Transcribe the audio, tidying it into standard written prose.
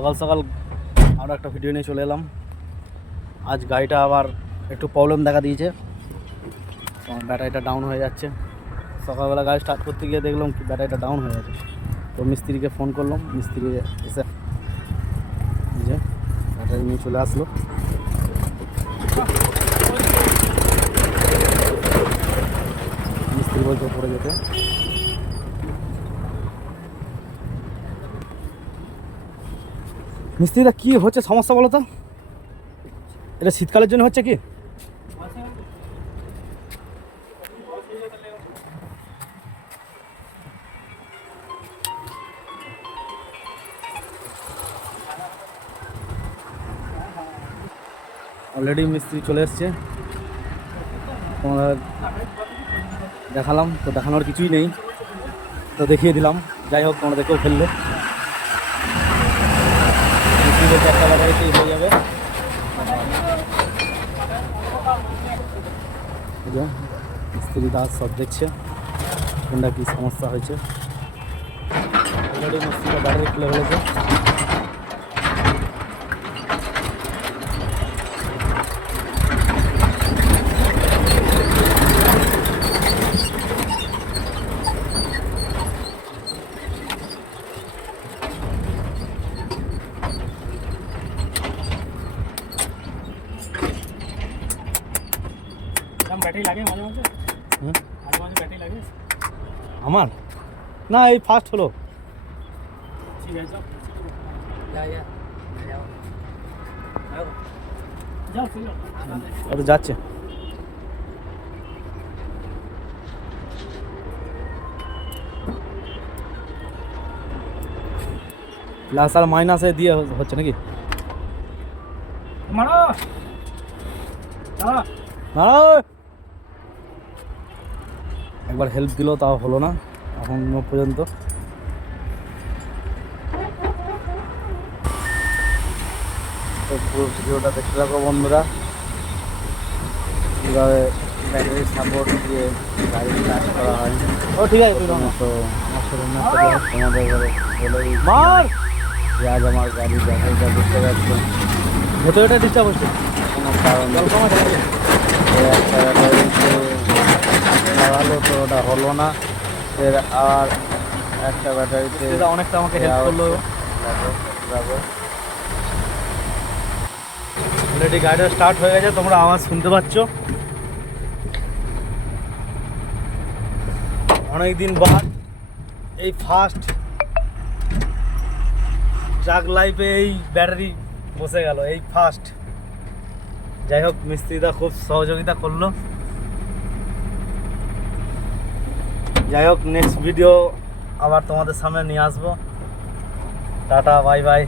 সকাল সকাল আমরা একটা ভিডিও নিয়ে চলে এলাম। আজ গাড়িটা আবার একটু প্রবলেম দেখা দিয়েছে, ব্যাটারিটা ডাউন হয়ে যাচ্ছে। সকালবেলা গাড়ি স্টার্ট করতে গিয়ে দেখলাম কি ব্যাটারিটা ডাউন হয়ে গেছে। তো মিস্ত্রিকে ফোন করলাম, মিস্ত্রি এসে যে ব্যাটারি নিয়ে চলে আসলো। মিস্ত্রি বলছে পড়ে যেতে। মিস্ত্রিটা কি হচ্ছে সমস্যা বলো তো? এটা শীতকালের জন্য হচ্ছে কি? অলরেডি মিস্ত্রি চলে এসছে, তোমাদের দেখালাম। তো দেখানোর কিছুই নেই, তো দেখিয়ে দিলাম। যাই হোক, তোমরা দেখেও ফেললে। মিস্ত্রি বলতে একটা ব্যাটারিতেই হয়ে যাবে। মিস্ত্রি দাস সব দেখছে কোনটা কী সমস্যা হয়েছে। অলরেডি মিস্ত্রিটা ব্যাটারি খুলে ফেলেছে। ব্যাটারি লাগে মাঝে মাঝে, মাঝে মাঝে ব্যাটারি লাগে আমার না, এই ফার্স্ট হলো। ঠিক আছে ওটা যাচ্ছে। প্লাস আর মাইনাসে দিয়ে হচ্ছে নাকি? মারো দাদা। না, একবার হেল্প দিল, তাও হলো না এখন পর্যন্ত। তো পুরো ভিডিওটা দেখতে থাকো বন্ধুরা, কীভাবে ব্যাটারি সাপোর্ট দিয়ে গাড়ি চার্জ করা হয়। ও ঠিক আছে, তো আমার শোরুমে তোমাদের বলে মার যে আজ আমার গাড়ি ব্যাটারিটা বুঝতে পারছো ভেতরেটা ডিস্টার্ব হচ্ছে কোনো কারণ। একটা ব্যাটারিতে লাগালো তো ওটা হলো না, এর আর একটা ব্যাটারিতে অনেকটা আমাকে হেল্প করলো। অলরেডি গাড়িটা স্টার্ট হয়ে গেছে, তোমরা আওয়াজ শুনতে পাচ্ছ। অনেকদিন বাদ এই ফার্স্ট ট্রাক লাইফে এই ব্যাটারি বসে গেল, এই ফার্স্ট। যাই হোক, মিস্ত্রিটা খুব সহযোগিতা করলো। যাই হোক, নেক্সট ভিডিও আবার তোমাদের সামনে নিয়ে আসবো। Tata, bye bye.